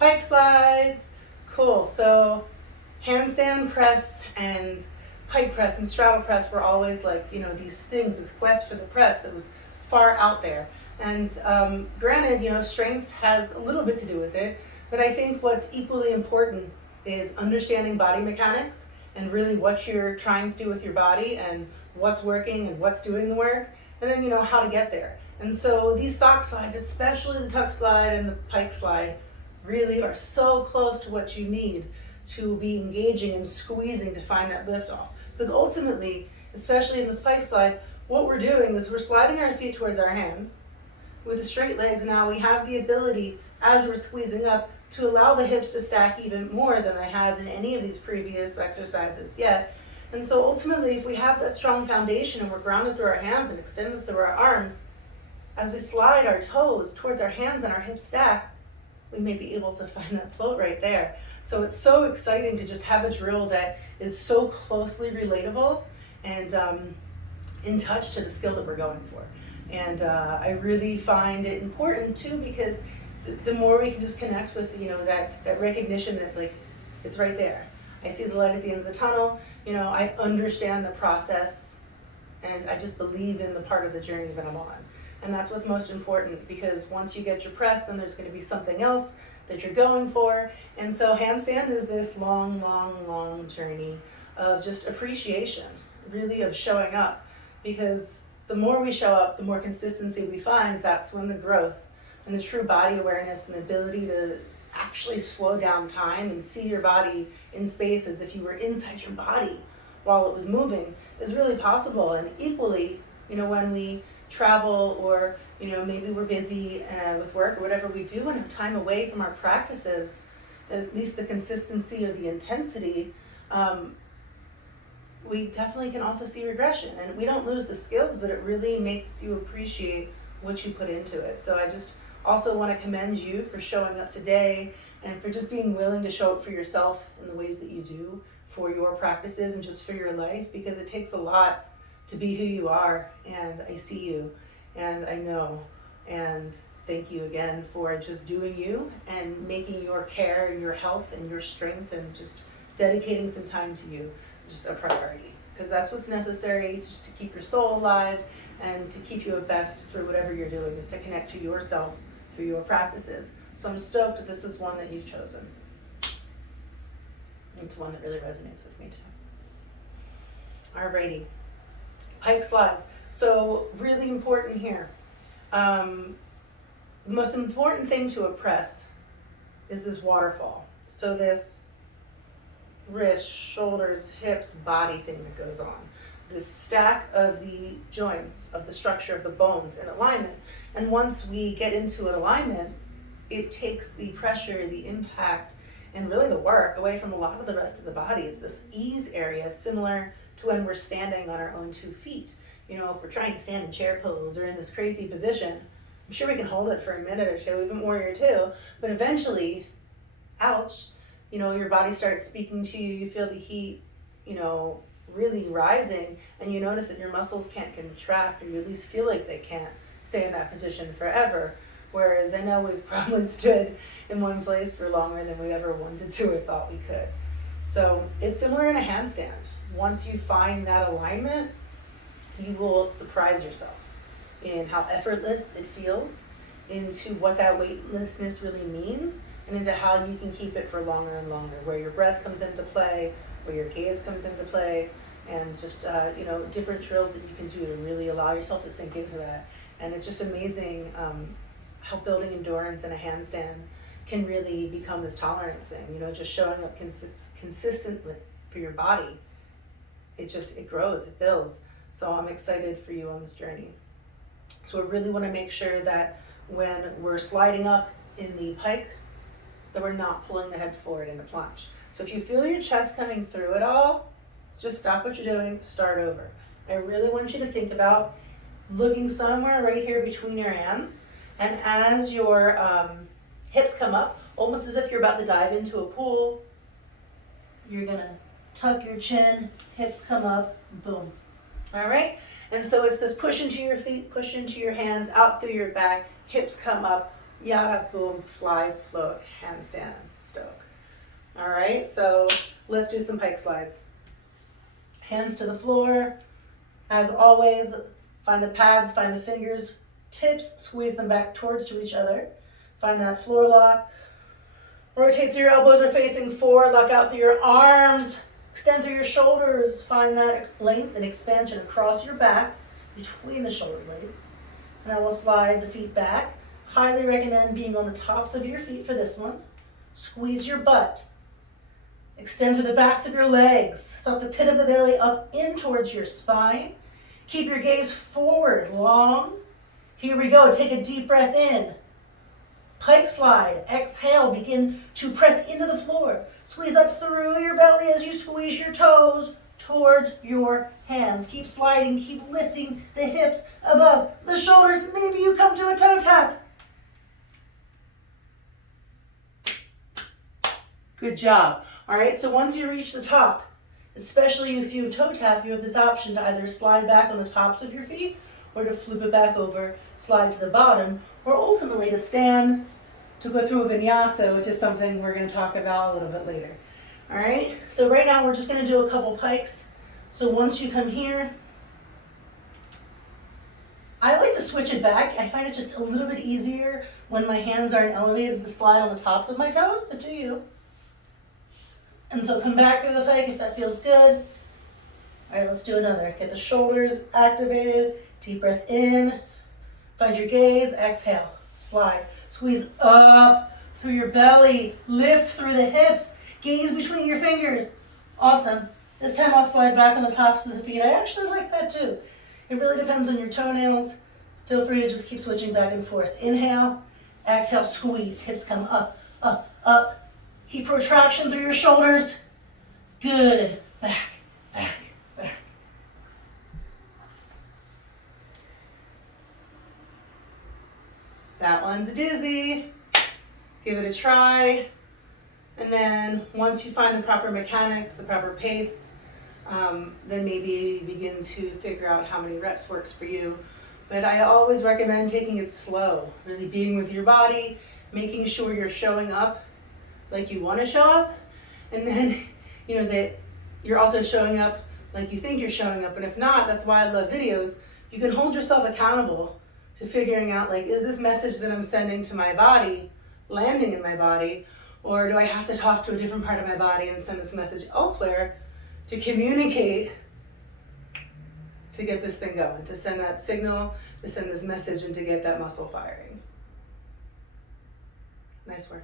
Pike slides. Cool. So handstand press and pike press and straddle press were always like, these things, this quest for the press that was far out there. And granted, strength has a little bit to do with it, but I think what's equally important is understanding body mechanics and really what you're trying to do with your body and what's working and what's doing the work, and then how to get there. And so these sock slides, especially the tuck slide and the pike slide, really are so close to what you need to be engaging and squeezing to find that lift off. Because ultimately, especially in this pike slide, what we're doing is we're sliding our feet towards our hands. With the straight legs now, we have the ability, as we're squeezing up, to allow the hips to stack even more than they have in any of these previous exercises yet. And so ultimately, if we have that strong foundation and we're grounded through our hands and extended through our arms, as we slide our toes towards our hands and our hips stack, we may be able to find that float right there. So it's so exciting to just have a drill that is so closely relatable and in touch to the skill that we're going for. And I really find it important too, because the more we can just connect with, that recognition that like, it's right there. I see the light at the end of the tunnel, I understand the process, and I just believe in the part of the journey that I'm on. And that's what's most important, because once you get your press, then there's going to be something else that you're going for. And so handstand is this long, long, long journey of just appreciation, really of showing up, because the more we show up, the more consistency we find. That's when the growth and the true body awareness and the ability to actually slow down time and see your body in space as if you were inside your body while it was moving is really possible. And equally, when we travel or, maybe we're busy with work or whatever we do and have time away from our practices, at least the consistency or the intensity, we definitely can also see regression. And we don't lose the skills, but it really makes you appreciate what you put into it. So I just also want to commend you for showing up today and for just being willing to show up for yourself in the ways that you do for your practices and just for your life, because it takes a lot to be who you are. And I see you and I know, and thank you again for just doing you and making your care and your health and your strength and just dedicating some time to you just a priority, because that's what's necessary just to keep your soul alive and to keep you at best through whatever you're doing, is to connect to yourself through your practices. So I'm stoked that this is one that you've chosen. It's one that really resonates with me too. Alrighty, pike slides. So really important here. The most important thing to a press is this waterfall. So this wrists, shoulders, hips, body thing that goes on. This stack of the joints, of the structure of the bones in alignment. And once we get into an alignment, it takes the pressure, the impact, and really the work away from a lot of the rest of the body. It's this ease area, similar to when we're standing on our own 2 feet. If we're trying to stand in chair pose or in this crazy position, I'm sure we can hold it for a minute or two, even warrior 2, but eventually, ouch, your body starts speaking to you, you feel the heat, really rising, and you notice that your muscles can't contract, or you at least feel like they can't stay in that position forever. Whereas I know we've probably stood in one place for longer than we ever wanted to or thought we could. So it's similar in a handstand. Once you find that alignment, you will surprise yourself in how effortless it feels, into what that weightlessness really means, and into how you can keep it for longer and longer, where your breath comes into play, where your gaze comes into play, and just different drills that you can do to really allow yourself to sink into that. And it's just amazing how building endurance in a handstand can really become this tolerance thing. Just showing up consistently for your body, it grows, it builds. So I'm excited for you on this journey. So I really want to make sure that when we're sliding up in the pike, that we're not pulling the head forward in a plunge. So if you feel your chest coming through at all, just stop what you're doing, start over. I really want you to think about looking somewhere right here between your hands, and as your hips come up, almost as if you're about to dive into a pool, you're gonna tuck your chin, hips come up, boom. All right? And so it's this push into your feet, push into your hands, out through your back, hips come up, yada, boom, fly, float, handstand, stoke. All right, so let's do some pike slides. Hands to the floor. As always, find the pads, find the fingers, tips, squeeze them back towards each other. Find that floor lock. Rotate so your elbows are facing forward, lock out through your arms, extend through your shoulders. Find that length and expansion across your back, between the shoulder blades. And I will slide the feet back. Highly recommend being on the tops of your feet for this one. Squeeze your butt. Extend through the backs of your legs. Suck the pit of the belly up in towards your spine. Keep your gaze forward, long. Here we go, take a deep breath in. Pike slide, exhale, begin to press into the floor. Squeeze up through your belly as you squeeze your toes towards your hands. Keep sliding, keep lifting the hips above the shoulders. Maybe you come to a toe tap. Good job. All right, so once you reach the top, especially if you toe tap, you have this option to either slide back on the tops of your feet or to flip it back over, slide to the bottom, or ultimately to stand, to go through a vinyasa, which is something we're going to talk about a little bit later. All right, so right now we're just going to do a couple pikes. So once you come here, I like to switch it back. I find it just a little bit easier when my hands aren't elevated to slide on the tops of my toes, but to you. And so come back through the pike if that feels good. All right, let's do another. Get the shoulders activated. Deep breath in. Find your gaze. Exhale. Slide. Squeeze up through your belly. Lift through the hips. Gaze between your fingers. Awesome. This time I'll slide back on the tops of the feet. I actually like that too. It really depends on your toenails. Feel free to just keep switching back and forth. Inhale. Exhale. Squeeze. Hips come up, up, up. Keep protraction through your shoulders. Good. Back, back, back. That one's a dizzy. Give it a try. And then once you find the proper mechanics, the proper pace, then maybe begin to figure out how many reps works for you. But I always recommend taking it slow, really being with your body, making sure you're showing up like you want to show up, and then that you're also showing up like you think you're showing up. And if not, that's why I love videos. You can hold yourself accountable to figuring out, like, is this message that I'm sending to my body landing in my body, or do I have to talk to a different part of my body and send this message elsewhere to communicate, to get this thing going, to send that signal, to send this message, and to get that muscle firing. Nice work.